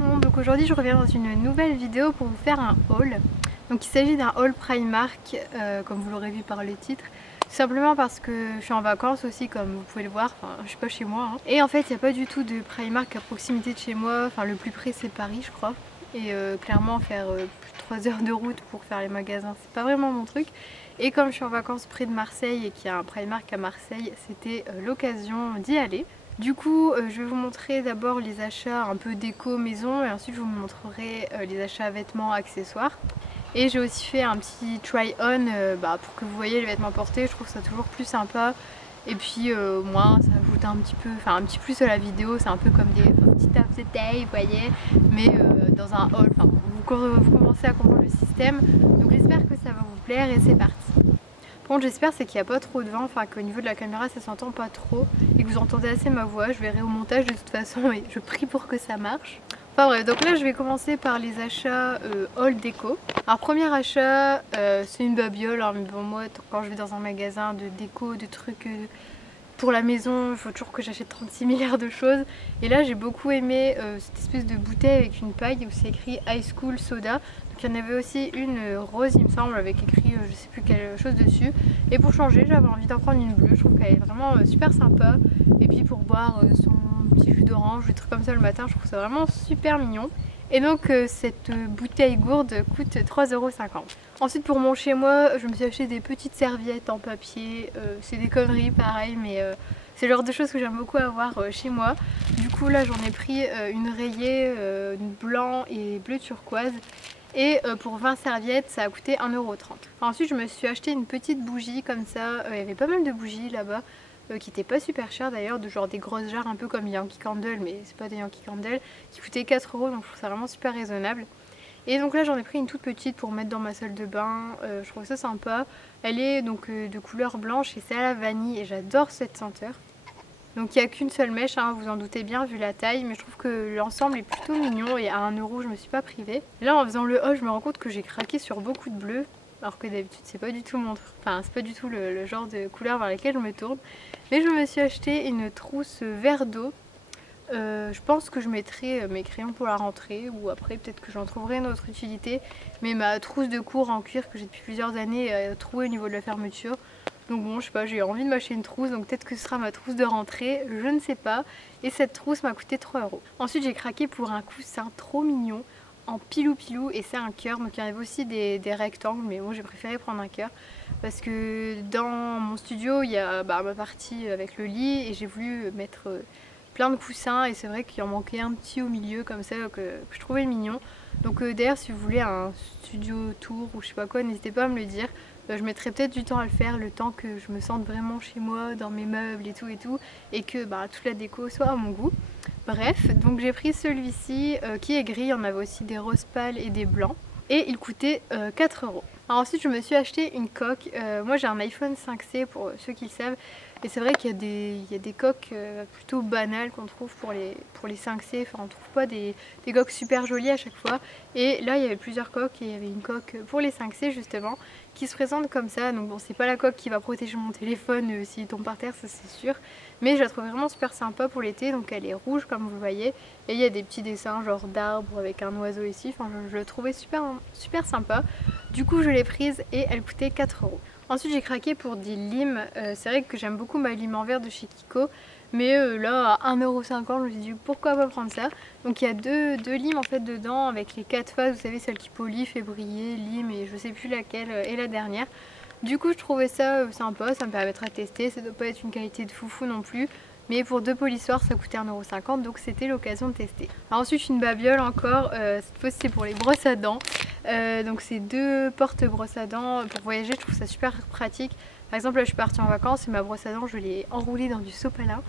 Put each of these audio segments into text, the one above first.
tout le monde, donc aujourd'hui je reviens dans une nouvelle vidéo pour vous faire un haul. Donc il s'agit d'un haul Primark, comme vous l'aurez vu par le titre. Tout simplement parce que je suis en vacances aussi, comme vous pouvez le voir, enfin je suis pas chez moi. Et en fait il n'y a pas du tout de Primark à proximité de chez moi, enfin le plus près c'est Paris je crois. Et clairement faire plus de 3 heures de route pour faire les magasins, c'est pas vraiment mon truc. Et comme je suis en vacances près de Marseille et qu'il y a un Primark à Marseille, c'était l'occasion d'y aller. Du coup, je vais vous montrer d'abord les achats un peu déco maison et ensuite je vous montrerai les achats vêtements accessoires. Et j'ai aussi fait un petit try-on pour que vous voyez les vêtements portés, je trouve ça toujours plus sympa. Et puis moi, ça ajoute un petit peu, enfin un petit plus à la vidéo, c'est un peu comme des petits taps de taille, vous voyez, mais dans un haul, enfin vous commencez à comprendre le système. Donc j'espère que ça va vous plaire et c'est parti. Par contre j'espère c'est qu'il n'y a pas trop de vent, enfin qu'au niveau de la caméra ça s'entend pas trop et que vous entendez assez ma voix, je verrai au montage de toute façon et je prie pour que ça marche. Enfin bref, donc là je vais commencer par les achats haul déco. Alors premier achat, c'est une babiole, hein, mais bon moi quand je vais dans un magasin de déco, de trucs pour la maison, il faut toujours que j'achète 36 milliards de choses. Et là j'ai beaucoup aimé cette espèce de bouteille avec une paille où c'est écrit High School Soda. Donc il y en avait aussi une rose il me semble avec écrit je sais plus quelle chose dessus. Et pour changer j'avais envie d'en prendre une bleue, je trouve qu'elle est vraiment super sympa. Et puis pour boire son petit jus d'orange, des trucs comme ça le matin, je trouve ça vraiment super mignon. Et donc cette bouteille gourde coûte 3,50 €. Ensuite pour mon chez moi, je me suis acheté des petites serviettes en papier. C'est des conneries pareil, mais c'est le genre de choses que j'aime beaucoup avoir chez moi. Du coup là j'en ai pris une rayée blanc et bleu turquoise. Et pour 20 serviettes ça a coûté 1,30 €. Ensuite je me suis acheté une petite bougie comme ça. Il y avait pas mal de bougies là-bas. Qui étaient pas super chères d'ailleurs, de genre des grosses jarres un peu comme Yankee Candle, mais c'est pas des Yankee Candle, qui coûtaient 4 €, donc je trouve ça vraiment super raisonnable. Et donc là j'en ai pris une toute petite pour mettre dans ma salle de bain, je trouve ça sympa. Elle est donc de couleur blanche et c'est à la vanille et j'adore cette senteur. Donc il n'y a qu'une seule mèche, hein, vous en doutez bien vu la taille, mais je trouve que l'ensemble est plutôt mignon et à 1 € je me suis pas privée. Et là en faisant le haul je me rends compte que j'ai craqué sur beaucoup de bleu. Alors que d'habitude c'est pas du tout c'est pas du tout le genre de couleur vers laquelle je me tourne. Mais je me suis acheté une trousse vert d'eau. Je pense que je mettrai mes crayons pour la rentrée ou après peut-être que j'en trouverai une autre utilité. Mais ma trousse de cours en cuir que j'ai depuis plusieurs années est trouée au niveau de la fermeture. Donc bon je sais pas, j'ai envie de m'acheter une trousse, donc peut-être que ce sera ma trousse de rentrée, je ne sais pas. Et cette trousse m'a coûté 3 €. Ensuite j'ai craqué pour un coussin trop mignon en pilou pilou et c'est un cœur. Donc il y en avait aussi des rectangles, mais moi j'ai préféré prendre un cœur parce que dans mon studio il y a ma partie avec le lit et j'ai voulu mettre plein de coussins et c'est vrai qu'il en manquait un petit au milieu comme ça que je trouvais mignon. Donc d'ailleurs si vous voulez un studio tour ou je sais pas quoi, n'hésitez pas à me le dire. Je mettrai peut-être du temps à le faire, le temps que je me sente vraiment chez moi, dans mes meubles et tout et que toute la déco soit à mon goût. Bref, donc j'ai pris celui-ci qui est gris, il y en avait aussi des roses pâles et des blancs et il coûtait 4 €. Alors ensuite je me suis acheté une coque, moi j'ai un iPhone 5C pour ceux qui le savent. Et c'est vrai qu'il y a des coques plutôt banales qu'on trouve pour les 5C, enfin on trouve pas des coques super jolies à chaque fois. Et là il y avait plusieurs coques et il y avait une coque pour les 5C justement qui se présente comme ça. Donc bon c'est pas la coque qui va protéger mon téléphone s'il tombe par terre, ça c'est sûr. Mais je la trouve vraiment super sympa pour l'été, donc elle est rouge comme vous le voyez. Et il y a des petits dessins genre d'arbres avec un oiseau ici, enfin je le trouvais super sympa. Du coup je l'ai prise et elle coûtait 4 €. Ensuite j'ai craqué pour des limes, c'est vrai que j'aime beaucoup ma lime en verre de chez Kiko, mais là à 1,50 €, je me suis dit pourquoi pas prendre ça. Donc il y a deux limes en fait dedans avec les 4 phases, vous savez celle qui polie, fait briller, lime et je sais plus laquelle est la dernière. Du coup je trouvais ça sympa, ça me permettra de tester, ça doit pas être une qualité de foufou non plus. Mais pour 2 polissoirs ça coûtait 1,50 € donc c'était l'occasion de tester. Alors ensuite une babiole encore, cette fois c'est pour les brosses à dents. Donc c'est 2 portes brosses à dents pour voyager, je trouve ça super pratique. Par exemple là je suis partie en vacances et ma brosse à dents je l'ai enroulée dans du sopalin.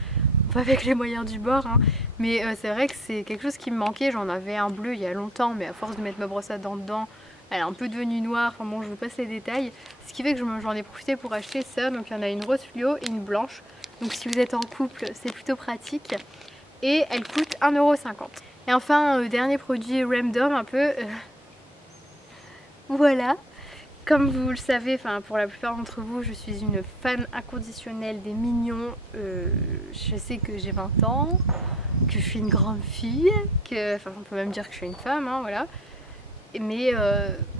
Pas avec les moyens du bord hein. Mais c'est vrai que c'est quelque chose qui me manquait, j'en avais un bleu il y a longtemps mais à force de mettre ma brosse à dents dedans elle est un peu devenue noire, enfin bon je vous passe les détails. Ce qui fait que j'en ai profité pour acheter ça, donc il y en a une rose fluo et une blanche. Donc si vous êtes en couple c'est plutôt pratique. Et elle coûte 1,50 €. Et enfin dernier produit random un peu, voilà. comme vous le savez, enfin pour la plupart d'entre vous, je suis une fan inconditionnelle des mignons. Je sais que j'ai 20 ans, que je suis une grande fille, que, enfin on peut même dire que je suis une femme, hein, voilà. Mais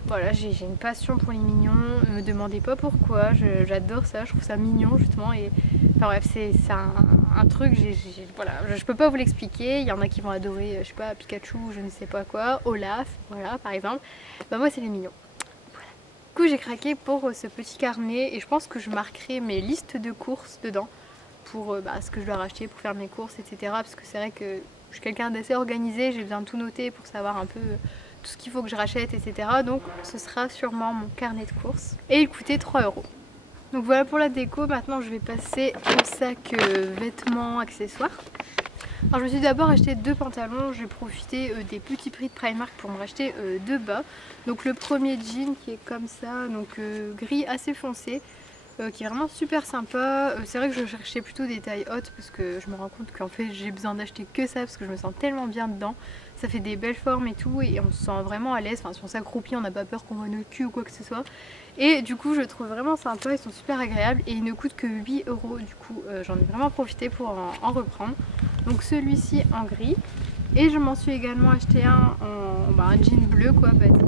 voilà, j'ai une passion pour les mignons, ne me demandez pas pourquoi, j'adore ça, je trouve ça mignon justement. Et enfin bref, c'est un truc, voilà, je peux pas vous l'expliquer. Il y en a qui vont adorer, je sais pas, Pikachu, je ne sais pas quoi, Olaf, voilà par exemple. Bah moi c'est les mignons. Voilà. Du coup j'ai craqué pour ce petit carnet et je pense que je marquerai mes listes de courses dedans pour ce que je dois racheter pour faire mes courses, etc. Parce que c'est vrai que je suis quelqu'un d'assez organisé, j'ai besoin de tout noter pour savoir un peu tout ce qu'il faut que je rachète, etc. Donc ce sera sûrement mon carnet de courses. Et il coûtait 3 €. Donc voilà pour la déco. Maintenant je vais passer au sac vêtements, accessoires. Alors je me suis d'abord acheté 2 pantalons. J'ai profité des petits prix de Primark pour me racheter 2 bas. Donc le premier jean qui est comme ça, donc gris assez foncé. Qui est vraiment super sympa. C'est vrai que je cherchais plutôt des tailles hautes parce que je me rends compte qu'en fait j'ai besoin d'acheter que ça parce que je me sens tellement bien dedans. Ça fait des belles formes et tout et on se sent vraiment à l'aise. Enfin, si on s'accroupit, on n'a pas peur qu'on voit notre cul ou quoi que ce soit. Et du coup je trouve vraiment sympa, ils sont super agréables et ils ne coûtent que 8 €. Du coup j'en ai vraiment profité pour en reprendre. Donc celui-ci en gris. Et je m'en suis également acheté un en un jean bleu quoi, basique.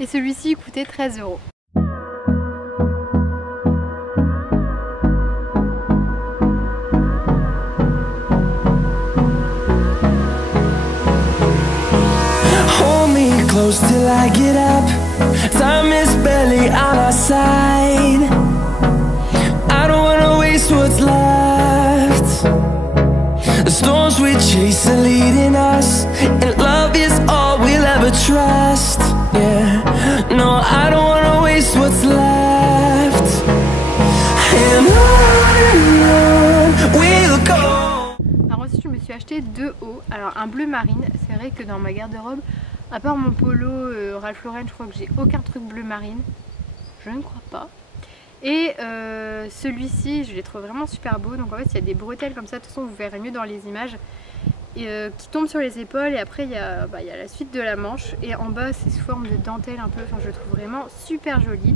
Et celui-ci coûtait 13 €. Close till I get up. Time is barely on our side. I don't wanna waste what's left. The storms we chase are leading us, and love is all we'll ever trust. Yeah, no, I don't wanna waste what's left. And on we'll go. Alors ensuite je me suis acheté 2 hauts. Alors un bleu marine, c'est vrai que dans ma garde-robe, à part mon polo Ralph Lauren, je crois que j'ai aucun truc bleu marine. Je ne crois pas. Et celui-ci, je les trouve vraiment super beau. Donc en fait, il y a des bretelles comme ça. De toute façon, vous verrez mieux dans les images. Qui tombent sur les épaules. Et après, il y a la suite de la manche. Et en bas, c'est sous forme de dentelle un peu. Enfin, je le trouve vraiment super joli.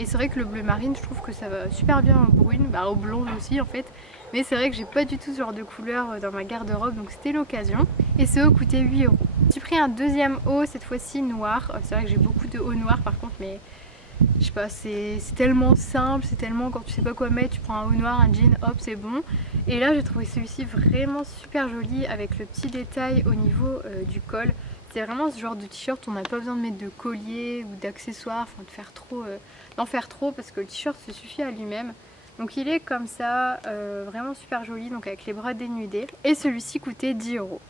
Et c'est vrai que le bleu marine, je trouve que ça va super bien au brune. Au blonde aussi en fait. Mais c'est vrai que j'ai pas du tout ce genre de couleur dans ma garde-robe. Donc c'était l'occasion. Et ce haut coûtait 8 €. J'ai pris un deuxième haut, cette fois-ci noir. C'est vrai que j'ai beaucoup de hauts noirs par contre, mais je sais pas, c'est tellement simple, c'est tellement quand tu sais pas quoi mettre, tu prends un haut noir, un jean, hop, c'est bon. Et là j'ai trouvé celui-ci vraiment super joli avec le petit détail au niveau du col. C'est vraiment ce genre de t-shirt où on n'a pas besoin de mettre de collier ou d'accessoires, enfin d'en faire trop parce que le t-shirt se suffit à lui-même. Donc il est comme ça, vraiment super joli, donc avec les bras dénudés. Et celui-ci coûtait 10 €.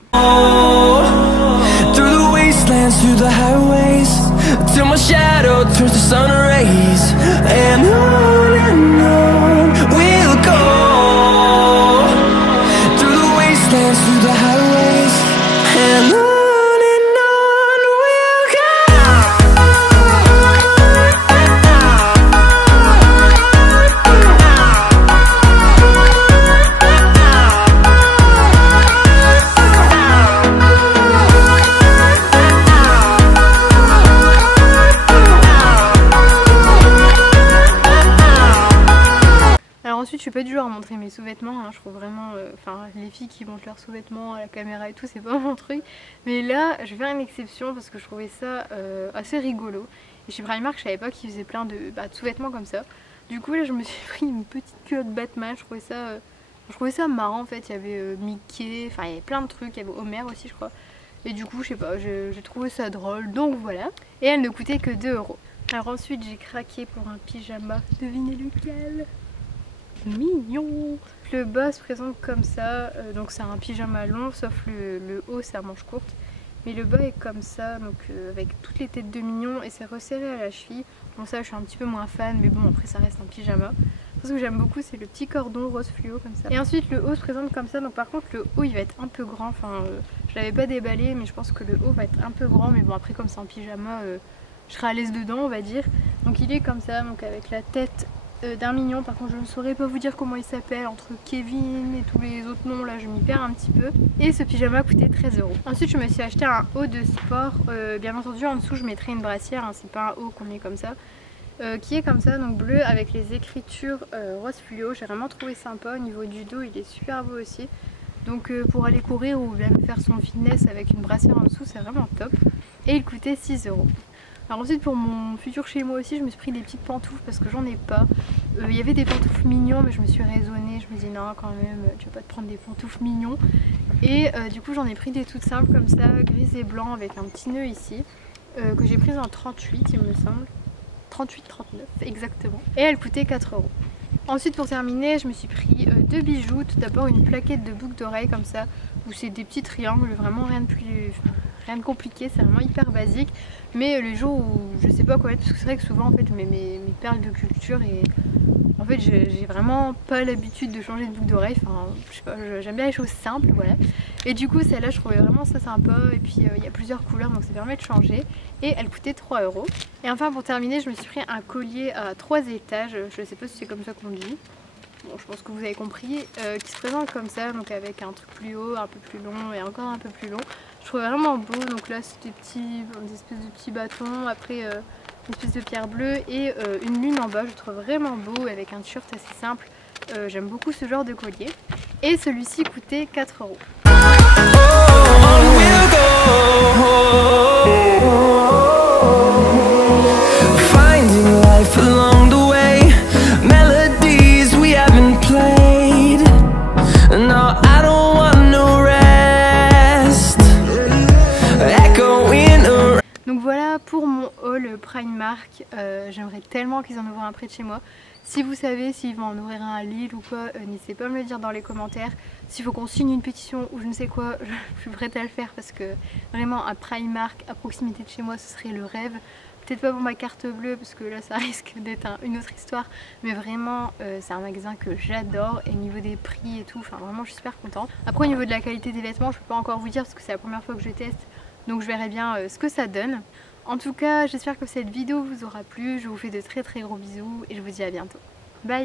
Through the wastelands, through the highways, till my shadow turns to sun rays. And on we'll go. Through the wastelands, through the highways, and on we'll go. Ensuite je suis pas du genre à montrer mes sous-vêtements, hein. Je trouve vraiment, les filles qui montrent leurs sous-vêtements à la caméra et tout, c'est pas mon truc. Mais là je vais faire une exception parce que je trouvais ça assez rigolo. Et chez Primark je savais pas qu'ils faisaient plein de sous-vêtements comme ça. Du coup là je me suis pris une petite culotte Batman, je trouvais ça marrant en fait. Il y avait Mickey, enfin il y avait plein de trucs, il y avait Homer aussi je crois. Et du coup je sais pas, j'ai trouvé ça drôle, donc voilà. Et elle ne coûtait que 2 €. Alors ensuite j'ai craqué pour un pyjama, devinez lequel? Mignon. Le bas se présente comme ça, donc c'est un pyjama long sauf le haut c'est à manche courte, mais le bas est comme ça, donc avec toutes les têtes de mignons et c'est resserré à la cheville. Bon ça je suis un petit peu moins fan, mais bon après ça reste un pyjama. Ce que j'aime beaucoup c'est le petit cordon rose fluo comme ça. Et ensuite le haut se présente comme ça, donc par contre le haut il va être un peu grand, je l'avais pas déballé mais je pense que le haut va être un peu grand, mais bon après comme c'est un pyjama je serai à l'aise dedans on va dire. Donc il est comme ça, donc avec la tête d'un mignon. Par contre je ne saurais pas vous dire comment il s'appelle, entre Kevin et tous les autres noms là je m'y perds un petit peu. Et ce pyjama coûtait 13 €. Ensuite je me suis acheté un haut de sport, bien entendu en dessous je mettrai une brassière, hein, c'est pas un haut qu'on met comme ça. qui est comme ça, donc bleu avec les écritures rose fluo. J'ai vraiment trouvé sympa. Au niveau du dos, il est super beau aussi. Donc pour aller courir ou même faire son fitness avec une brassière en dessous, c'est vraiment top. Et il coûtait 6 €. Alors ensuite pour mon futur chez moi aussi, je me suis pris des petites pantoufles parce que j'en ai pas. Il y avait des pantoufles mignons mais je me suis raisonnée, je me dis non quand même, tu vas pas te prendre des pantoufles mignons. Et du coup j'en ai pris des toutes simples comme ça, grises et blancs avec un petit nœud ici, que j'ai prise en 38 il me semble. 38,39 exactement. Et elle coûtait 4 €. Ensuite pour terminer, je me suis pris deux bijoux. Tout d'abord une plaquette de boucles d'oreilles comme ça, où c'est des petits triangles, vraiment rien de compliqué, c'est vraiment hyper basique. Mais les jours où je sais pas quoi mettre, parce que c'est vrai que souvent en fait je mets mes perles de culture et en fait j'ai vraiment pas l'habitude de changer de boucle d'oreille, enfin je sais pas, j'aime bien les choses simples, voilà. Et du coup celle-là je trouvais vraiment ça sympa, et puis il y a plusieurs couleurs donc ça permet de changer, et elle coûtait 3 €. Et enfin pour terminer, je me suis pris un collier à 3 étages, je sais pas si c'est comme ça qu'on dit, bon je pense que vous avez compris, qui se présente comme ça, donc avec un truc plus haut, un peu plus long et encore un peu plus long. Je trouvais vraiment beau, donc là c'est des espèces de petits bâtons, après une espèce de pierre bleue et une lune en bas, je trouve vraiment beau avec un t-shirt assez simple. J'aime beaucoup ce genre de collier. Et celui-ci coûtait 4 €. Donc voilà pour mon haul Primark. J'aimerais tellement qu'ils en ouvrent un près de chez moi. Si vous savez s'ils vont en ouvrir un à Lille ou quoi, n'hésitez pas à me le dire dans les commentaires. S'il faut qu'on signe une pétition ou je ne sais quoi, je suis prête à le faire parce que vraiment un Primark à proximité de chez moi, ce serait le rêve. Peut-être pas pour ma carte bleue parce que là ça risque d'être une autre histoire, mais vraiment c'est un magasin que j'adore, et au niveau des prix et tout, enfin vraiment je suis super contente. Après au niveau de la qualité des vêtements, je peux pas encore vous dire parce que c'est la première fois que je teste, donc je verrai bien ce que ça donne. En tout cas, j'espère que cette vidéo vous aura plu, je vous fais de très gros bisous et je vous dis à bientôt.